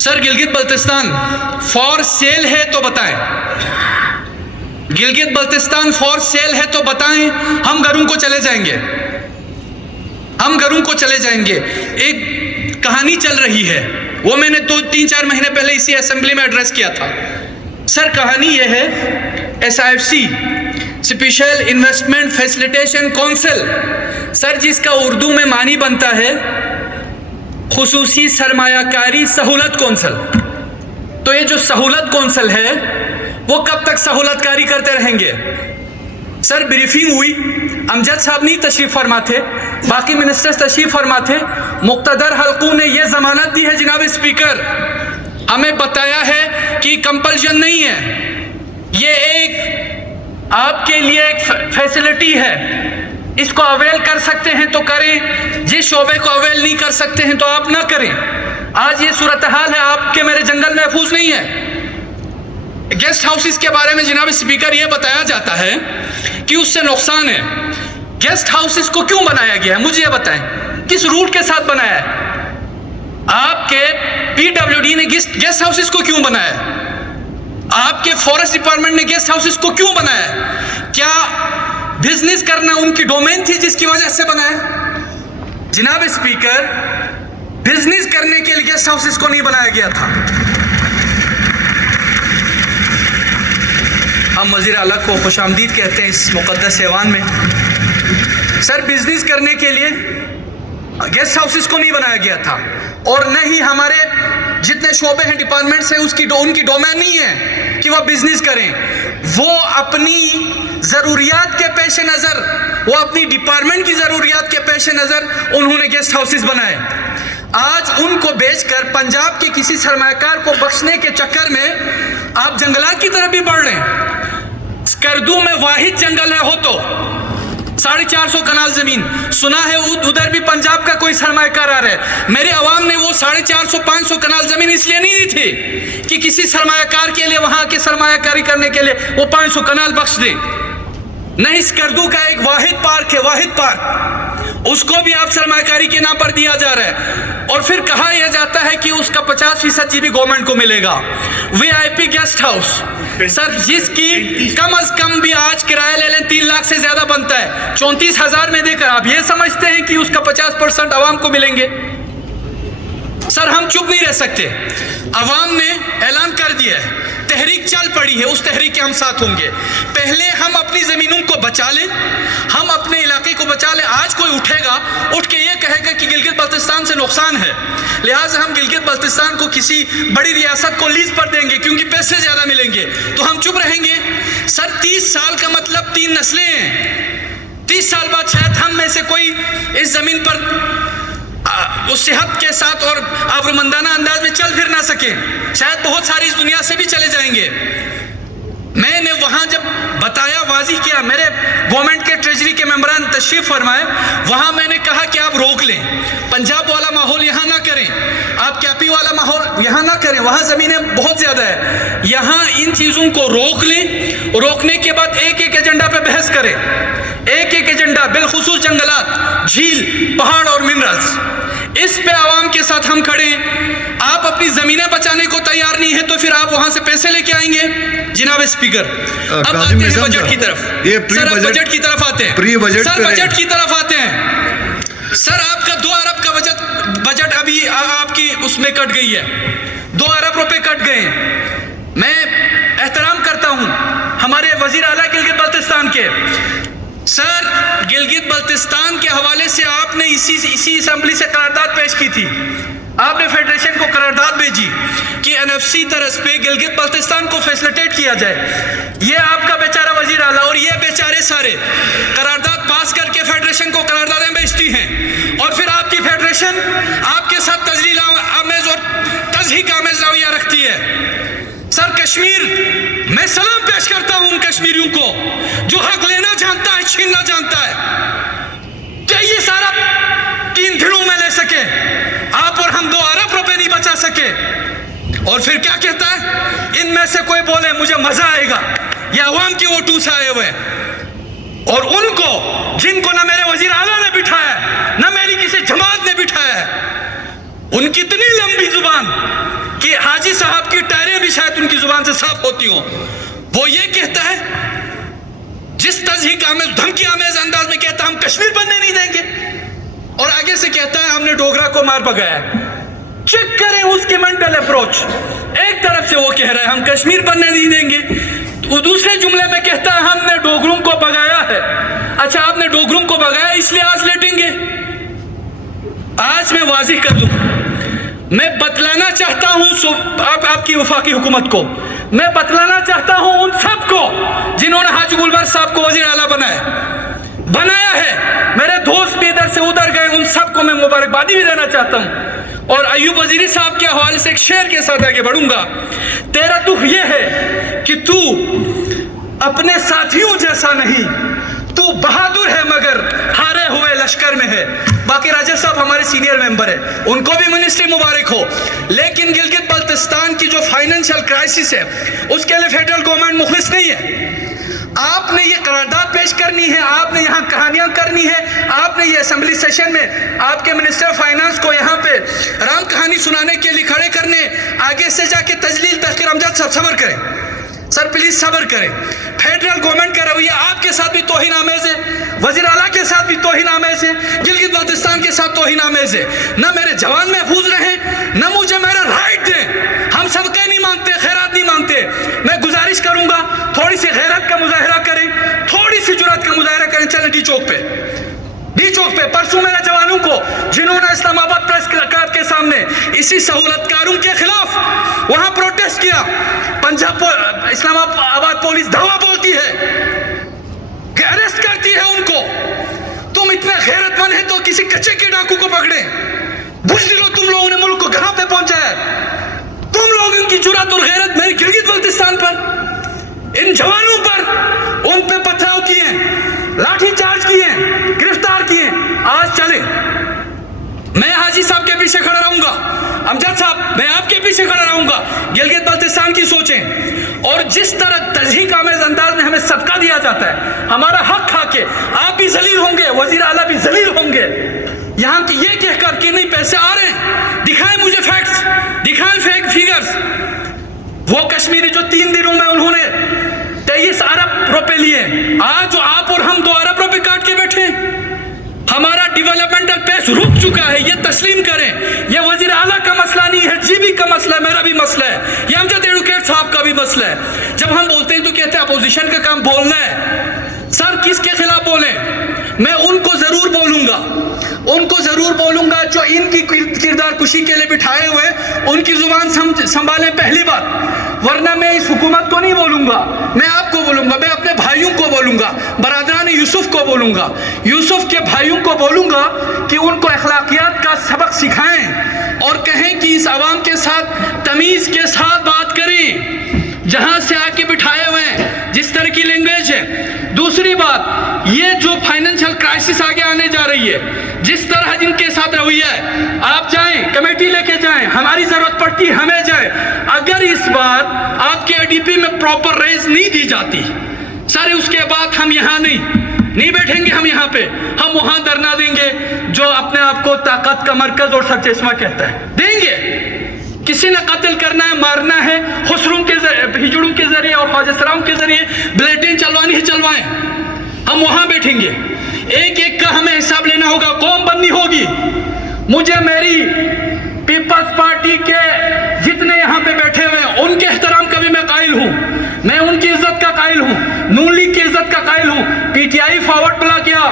Sir Gilgit Baltistan for sale है तो बताएं, गिलगित बल्तिस्तान फॉर सेल है तो बताएं, हम घरों को चले जाएंगे, हम घरों को चले जाएंगे। एक कहानी चल रही है, वो मैंने 2-3-4 महीने पहले इसी असेंबली में एड्रेस किया था। सर कहानी ये है, SIFC special investment facilitation council, sir जिसका उर्दू में मानी बनता है खुसूसी सरमायाकारी सहूलत कौंसल। तो ये जो सहूलत कौंसल है वो कब तक सहूलतकारी करते रहेंगे? सर ब्रीफिंग हुई, अमजद साहब नहीं तशरीफ फरमा थे, बाकी मिनिस्टर्स तशरीफ फरमा थे, मुक्तदर हल्कों ने ये जमानत दी है जनाब स्पीकर, हमें बताया है कि कंपल्शन नहीं है, ये एक आपके लिए एक फैसिलिटी है, इसको अवेल कर सकते हैं तो करें, जिस शोबे को अवेल नहीं कर सकते हैं तो आप ना करें। आज ये सूरत हाल है, आपके मेरे जंगल महफूज नहीं है। गेस्ट हाउसेस के बारे में जनाब स्पीकर ये बताया जाता है कि उससे नुकसान है। गेस्ट हाउसेस को क्यों बनाया गया है मुझे ये बताएं, किस रूट के साथ बनाया है? आपके PWD ने गेस्ट हाउसेस को क्यों बनाया है? आपके फॉरेस्ट डिपार्टमेंट ने गेस्ट हाउसेस को क्यों बनाया है? क्या बिजनेस करना उनकी डोमेन थी जिसकी वजह से बनाया? जनाब स्पीकर, बिजनेस करने के लिए गेस्ट हाउसेस को नहीं बनाया गया था। हम वज़ीर आला को खुशामदीद कहते हैं इस मुक़द्दस ऐवान में। सर बिजनेस करने के लिए गेस्ट हाउसेस को नहीं बनाया गया था, और न ही हमारे जितने शोबे हैं डिपार्टमेंट्स हैं उनकी डोमेन नहीं है कि वह बिजनेस करें। वो अपनी ज़रूरियात के पेश नज़र, वो अपनी डिपार्टमेंट की ज़रूरियात के पेश नज़र उन्होंने गेस्ट हाउसेस बनाए। आज उनको बेचकर पंजाब के किसी सरमायाकार को बख्शने के चक्कर में आप जंगलात की तरफ भी बढ़ रहे हैं। स्कर्दू में वाहिद जंगल है हो तो 450 कनाल जमीन, सुना है उधर भी पंजाब का कोई सरमायाकार आ रहा है। मेरे अवाम ने वो 450-500 कनाल जमीन इसलिए नहीं दी थी कि किसी सरमायाकार के लिए वहां के सरमायाकारी करने के लिए वो 500 कनाल बख्श दे। नहीं, स्कर्दू का एक वाहिद पार्क है, वाहिद पार्क, उसको भी आप सरमायाकारी के नाम पर दिया जा रहा है, और फिर कहा यह जाता है कि उसका 50% जी भी गवर्नमेंट को मिलेगा। VIP गेस्ट हाउस सर जिसकी कम अज कम भी आज किराया ले लें 3 लाख से ज्यादा बनता है, 34,000 में देकर आप ये समझते हैं कि उसका 50% आवाम को मिलेंगे? सर हम चुप नहीं रह सकते, आवाम ने ऐलान कर दिया है, तहरीक चल पड़ी है, उस तहरीक के हम साथ होंगे। पहले हम अपनी ज़मीनों को बचा लें, हम अपने इलाके को बचा लें। आज कोई उठेगा, उठ के ये कहेगा कि गिलगित बल्तिस्तान से नुकसान है, लिहाजा हम गिलगित बल्तिस्तान को किसी बड़ी रियासत को लीज पर देंगे क्योंकि पैसे ज़्यादा मिलेंगे, तो हम चुप रहेंगे? सर 30 साल का मतलब 3 नस्लें हैं। 30 साल बाद शायद हम में से कोई इस ज़मीन पर उस सेहत के साथ और आबरूमंदाना अंदाज में चल फिर ना सके, शायद बहुत सारी इस दुनिया से भी चले जाएंगे। मैंने वहां जब बताया, वाजी किया, मेरे गवर्नमेंट के ट्रेजरी के मेंबरान तशरीफ फरमाए, वहां मैंने कहा कि आप रोक लें, पंजाब वाला माहौल यहाँ ना करें, आप कैपी वाला माहौल यहाँ ना करें, वहां ज़मीनें बहुत ज़्यादा है, यहाँ इन चीज़ों को रोक लें। रोकने के बाद एक एक एजेंडा पे बहस करें, एक एक एजेंडा, बिलखुसूस जंगलात, झील, पहाड़ और मिनरल्स, इस पे आवाम के साथ हम खड़े हैं। आप अपनी ज़मीनें बचाने को तैयार नहीं है तो फिर आप वहां से पैसे लेके आएंगे? जनाब स्पीकर, अब आते हैं बजट की तरफ। सर बजट की तरफ आते हैं, सर बजट की तरफ आते हैं। सर आपका 2 अरब का बजट अभी आपकी उसमें कट गई है, 2 अरब रुपए कट गए हैं। मैं एहतराम करता हूं हमारे वजीर आला गिलगित बल्तिस्तान के। सर गिलगित बल्तिस्तान के हवाले से आपने इसी असेंबली से करारदाद पेश की थी, आपने फेडरेशन को करारदाद भेजी कि NFC तरस पे गिलगित बल्तिस्तान को फैसिलिटेट किया जाए। ये आपका बेचारा वजीर आला और ये बेचारे सारे करारदाद पास करके फेडरेशन को करारदादें भेजती हैं, और फिर आपकी फेडरेशन आपके साथ तजलील आमेज और तज़हीक आमेज रवैया रखती है। सर कश्मीर, मैं सलाम पेश करता हूं उन कश्मीरियों को जो हक लेना जानता है, छीनना जानता है। क्या ये सारा 3 दिनों में ले सके? आप और हम 2 अरब रुपए नहीं बचा सके। और फिर क्या कहता है, इनमें से कोई बोले मुझे मजा आएगा, ये अवाम के वोटों से आए हुए, और उनको जिनको ना मेरे वजीर आला ने बिठाया ना मेरी किसी जमात ने बिठाया, उनकी इतनी लंबी जुबान कि साहब की टायरें भी शायद उनकी जुबान से साफ होती हों। वो ये कहता है, जिस तज़हीक आमेज़ धमकी आमेज़ अंदाज में कहता है हम कश्मीर बनने नहीं देंगे, और आगे से कहता है हमने डोगरा को मार भगाया है। चेक करें उसकी मेंटल अप्रोच। एक तरफ से वो कह रहा है हम कश्मीर बनने नहीं देंगे, तो दूसरे जुमले में कहता है हमने डोगरों को भगाया है। अच्छा, आपने डोगरों को भगाया इसलिए आज लेटेंगे? आज मैं वाज़िह कर दूं, मैं बतलाना चाहता हूं आपकी वफाकी हुकूमत को, मैं बतलाना चाहता हूं उन सबको जिन्होंने हाजी गुलबर साहब को वज़ीर आला बनाया है। मेरे दोस्त भी इधर से उधर गए, उन सबको मैं मुबारकबादी भी देना चाहता हूं। और अयूब वजीरी साहब के हवाले से एक शेर के साथ आगे बढ़ूंगा। तेरा दुख ये है कि तू अपने साथियों जैसा नहीं, तू बहादुर है मगर हारे हुए लश्कर में है। बाकी राजा साहब हमारे सीनियर मेंबर है, उनको भी मिनिस्ट्री मुबारक हो, लेकिन गिलगित बल्तिस्तान की जो फाइनेंशियल क्राइसिस है उसके लिए फेडरल गवर्नमेंट मुखलिस नहीं है। आपने ये करारदाद पेश करनी है, आपने यहाँ कहानियां करनी है, आपने ये असेंबली सेशन में आपके मिनिस्टर ऑफ फाइनेंस को यहाँ पे राम कहानी सुनाने के लिए खड़े करने, आगे से जाके तजलील तहकीर अमजद साहब सब्र करें सर, प्लीज सब्र करें। फेडरल गवर्नमेंट का रवैया आपके साथ भी तौहीन आमेज है, वजीर आला के साथ भी तौहीन आमेज है, गिलगित बल्तिस्तान के साथ तौहीन आमेज है। न मेरे जवान महफूज रहे, न मुझे मेरा राइट दें। हम सदक़े नहीं मांगते, खैरात नहीं मांगते। मैं गुजारिश करूंगा थोड़ी सी गैरत का मुजाहरा करें, थोड़ी सी जुर्रत का मुजाहरा करें। चलें डी चौक पे परसों मेरे जवानों को जिन्होंने इस्लामाबाद प्रेस क्लब के सामने इसी सहूलतकारों के खिलाफ वहां प्रोटेस्ट किया, पंजाब इस्लामाबाद पुलिस धावा बोलती है, अरेस्ट करती है उनको। तुम इतने गैरतमंद है तो किसी कच्चे के डाकू को पकड़े। बुज़दिलो, तुम लोगों ने मुल्क को कहां पे पहुंचाया? तुम लोगों की जुर्रत और गैरत मेरी गिलगित बल्तिस्तान पर, इन जवानों पर, उन पे पथराव किए, लाठी चार्ज किए, गिरफ्तार किए। आज चले, मैं हाजी साहब के पीछे खड़ा रहूंगा, अमजद साहब मैं आपके पीछे खड़ा रहूंगा। गिलगित बल्तिस्तान की सोचें, और जिस तरह तज़हीक आमेज़ अंदाज में हमें सदका दिया जाता है, हमारा हक खा के आप भी जलील होंगे, वजीर आला भी जलील होंगे। यहाँ की ये कहकर कि नहीं पैसे आ रहे हैं, दिखाएं मुझे फैक्ट्स, दिखाएं फेक फिगर्स। वो कश्मीरी जो 3 दिनों में उन्होंने 23 अरब रुपए लिए, आज आप और हम 2 अरब रुपए काट के बैठे। हमारा डेवलपमेंटल पेस रुक चुका है, ये तस्लीम करें। ये वजीर आला का मसला नहीं है, जीबी का मसला है, मेरा भी मसला है, ये अमजद एडवोकेट साहब का भी मसला है। जब हम बोलते हैं तो कहते हैं अपोजिशन का काम बोलना है। सर किसके खिलाफ बोलें? मैं उनको जरूर बोलूंगा जो इनकी किरदार कुशी के लिए बिठाए हुए, उनकी जुबान संभालें पहली बात, वरना मैं इस हुकूमत को नहीं बोलूंगा। मैं आपको बोलूंगा, मैं अपने भाइयों को बोलूंगा, बरादरान यूसुफ को बोलूंगा, यूसुफ के भाइयों को बोलूंगा कि उनको अखलाकियात का सबक सिखाएं और कहें कि इस आवाम के साथ तमीज के साथ बात करें, जहां से आके बिठाए हुए हैं, जिस तरह की लैंग्वेज है। दूसरी बात, ये जो फाइनेंशियल क्राइसिस आगे आने जा रही है, जिस तरह जिनके साथ रवैया है, आप जाएं कमेटी लेके जाएं, हमारी जरूरत पड़ती है हमें जाए। अगर इस बार आपके एडीपी में प्रॉपर रेज नहीं दी जाती सर, उसके बाद हम यहाँ नहीं बैठेंगे, हम यहाँ पे, हम वहां धरना देंगे जो अपने आप को ताकत का मरकज और सर चश्मा कहता है, देंगे। किसी ने कत्ल करना है, मारना है, खुसरूं के हिजड़ों के जरिए और ख्वाजा के जरिए बुलेटिन चलवानी है, चलवाएं। हम वहां बैठेंगे, एक एक का हमें हिसाब लेना होगा, कौम बननी होगी। मुझे मेरी पीपल्स पार्टी के जितने यहाँ पे बैठे हुए हैं उनके एहतराम का भी मैं कायल हूँ, मैं उनकी इज्जत का कायल हूँ, नून लीग की इज्जत का कायल हूँ। पीटीआई फॉरवर्ड ब्लॉक या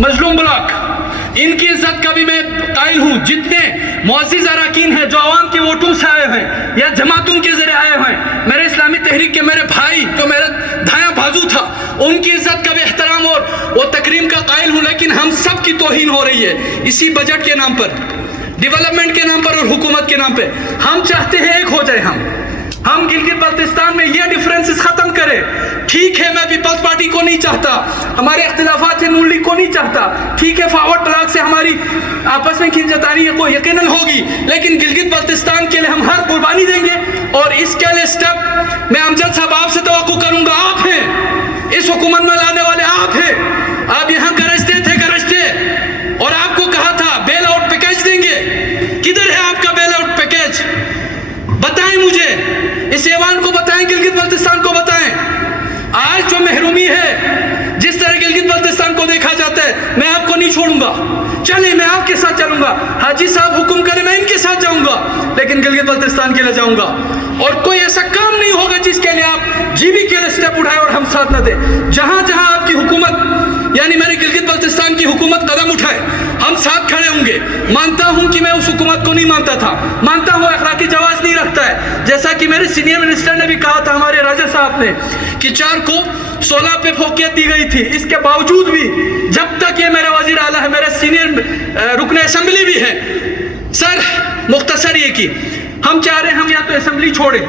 मजलूम ब्लॉक, इनकी इज्जत का भी मैं कायल हूँ। जितने मुअज़्ज़िज़ अरकान हैं जो आवाम के वोटों से आए हैं या जमातों के जरिए आए हैं, मेरे इस्लामी तहरीक के मेरे भाई जो मेरा दायां बाजू था, उनकी इज्जत का भी एहतराम और वो तकरीम का कायल हूँ। लेकिन हम सब की तौहीन हो रही है इसी बजट के नाम पर, डेवलपमेंट के नाम पर और हुकूमत के नाम पे। हम चाहते हैं एक हो जाए, हम गिलगित बल्तिस्तान में ये डिफरेंसेस खत्म करें। ठीक है, मैं पीपल्स पार्टी को नहीं चाहता, हमारे इख्तिलाफात से नून लीग को नहीं चाहता, ठीक है, फॉरवर्ड ब्लॉक से हमारी आपस में खींचतानी को यकीनन होगी, लेकिन गिलगित बल्तिस्तान के लिए हम हर कुर्बानी देंगे। और इसके लिए स्टेप मैं अमजद साहब आपसे तवक्कुह करूंगा, आप हैं इस हुकूमत में लाने वाले, आप हैं। आप यहाँ गरजते और आपको कहा था बेल आउट पैकेज देंगे, किधर है आपका बेल आउट पैकेज? اس ایوان کو بتائیں, گلگت بلتستان کو بتائیں. آج جو محرومی ہے, جس طرح گلگت بلتستان کو دیکھا جاتا ہے, میں آپ کو نہیں چھوڑوں گا. چلیں میں آپ کے ساتھ چلوں گا, حاجی صاحب حکم کریں میں ان کے ساتھ جاؤں گا, لیکن گلگت بلتستان کے لیے جاؤں گا. اور کوئی ایسا کام نہیں ہوگا جس کے لیے آپ جی بی کے لیے اسٹیپ اٹھائیں اور ہم ساتھ نہ دیں. جہاں جہاں آپ کی حکومت یعنی میرے گلگت بلتستان کی حکومت قدم اٹھائے, ہم ساتھ کھڑے ہوں گے. مانتا ہوں کہ میں اس حکومت کو نہیں مانتا تھا, مانتا ہوں اخلاقی جواز نہیں رکھتا ہے, جیسا کہ میرے سینئر منسٹر نے بھی کہا تھا, ہمارے راجہ صاحب نے, کہ 4 کو 16 پہ فوقیت دی گئی تھی. اس کے باوجود بھی جب تک یہ میرا وزیر اعلیٰ ہے, میرا سینئر رکن اسمبلی بھی ہے. سر مختصر یہ کہ ہم چاہ رہے ہیں ہم یا تو اسمبلی چھوڑیں,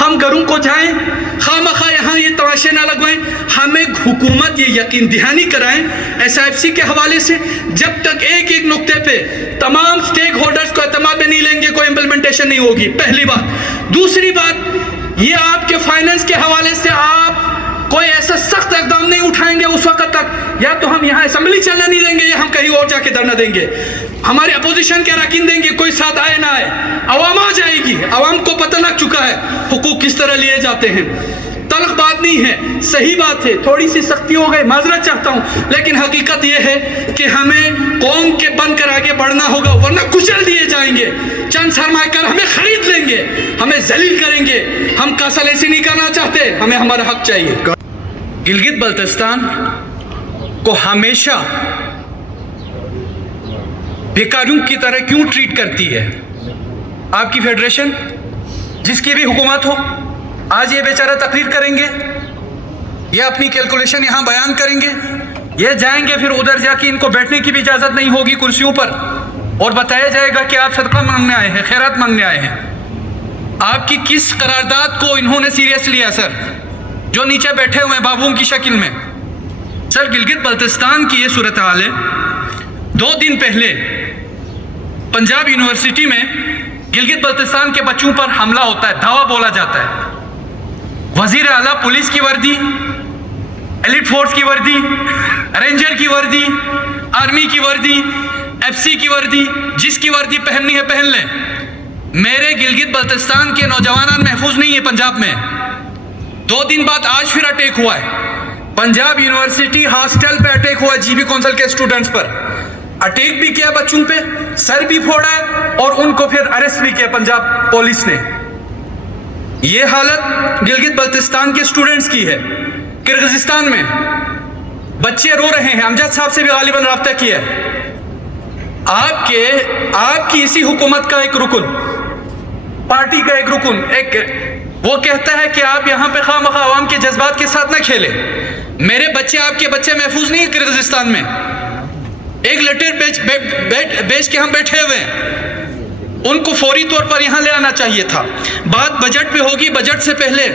ہم گھروں کو جائیں, خواہ مخواہ یہاں یہ تماشے نہ لگوائیں. ہمیں حکومت یہ یقین دہانی کرائیں SIFC کے حوالے سے, جب تک ایک ایک نقطے پہ تمام سٹیک ہولڈرز کو اعتماد میں نہیں لیں گے کوئی امپلیمنٹیشن نہیں ہوگی. پہلی بات. دوسری بات, یہ آپ کے فائننس کے حوالے سے آپ کوئی ایسا سخت اقدام نہیں اٹھائیں گے اس وقت تک, یا تو ہم یہاں اسمبلی چلنے نہیں دیں گے یا ہم کہیں اور جا کے دھرنا دیں گے. ہمارے اپوزیشن کے اراکین دیں گے, کوئی ساتھ آئے نہ آئے, عوام آ جائے گی. عوام کو پتہ لگ چکا ہے حقوق کس طرح لیے جاتے ہیں. تلخ بات نہیں ہے, صحیح بات ہے, تھوڑی سی سختی ہو گئی, معذرت چاہتا ہوں, لیکن حقیقت یہ ہے کہ ہمیں قوم کے بن کر آگے بڑھنا ہوگا, ورنہ کچل دیے جائیں گے. چند سرمایہ کار ہمیں خرید لیں گے, ہمیں ذلیل کریں گے. ہم کاسل ایسی نہیں کرنا چاہتے, ہمیں ہمارا حق چاہیے. گلگت بلتستان کو ہمیشہ بیکاریوں کی طرح کیوں ٹریٹ کرتی ہے آپ کی فیڈریشن, جس کی بھی حکومت ہو؟ آج یہ بیچارہ تقریر کریں گے, یہ اپنی کیلکولیشن یہاں بیان کریں گے, یہ جائیں گے, پھر ادھر جا کے ان کو بیٹھنے کی بھی اجازت نہیں ہوگی کرسیوں پر, اور بتایا جائے گا کہ آپ صدقہ مانگنے آئے ہیں, خیرات مانگنے آئے ہیں. آپ کی کس قرارداد کو انہوں نے سیریس لیا سر, جو نیچے بیٹھے ہوئے ہیں بابوں کی شکل میں؟ سر گلگت بلتستان کی یہ صورتحال ہے. 2 دن پہلے پنجاب یونیورسٹی میں گلگت بلتستان کے بچوں پر حملہ ہوتا ہے, دھاوا بولا جاتا ہے. وزیر اعلیٰ پولیس کی وردی, ایلیٹ فورس کی وردی, رینجر کی وردی, آرمی کی وردی, FC کی وردی, جس کی وردی پہننی ہے پہن لیں. میرے گلگت بلتستان کے نوجوانان محفوظ نہیں ہیں پنجاب میں. 2 دن بعد آج پھر اٹیک ہوا ہے, پنجاب یونیورسٹی ہاسٹل پہ اٹیک ہوا, جی بی کونسل کے اسٹوڈنٹس پر اٹیک بھی کیا, بچوں پہ سر بھی پھوڑا ہے, اور ان کو پھر اریسٹ بھی کیا پنجاب پولیس نے. یہ حالت گلگت بلتستان کے اسٹوڈنٹس کی ہے. کرغزستان میں بچے رو رہے ہیں, امجد صاحب سے بھی غالباً رابطہ کیا ہے. آپ کی اسی حکومت کا ایک رکن, پارٹی کا ایک رکن, وہ کہتا ہے کہ آپ یہاں پہ خواہ مخواہ عوام کے جذبات کے ساتھ نہ کھیلیں. میرے بچے, آپ کے بچے محفوظ نہیں ہیں کرغزستان میں. ایک لیٹر بیچ کے ہم بیٹھے ہوئے ہیں, ان کو فوری طور پر یہاں لے آنا چاہیے تھا. بات بجٹ پہ ہوگی, بجٹ سے پہلے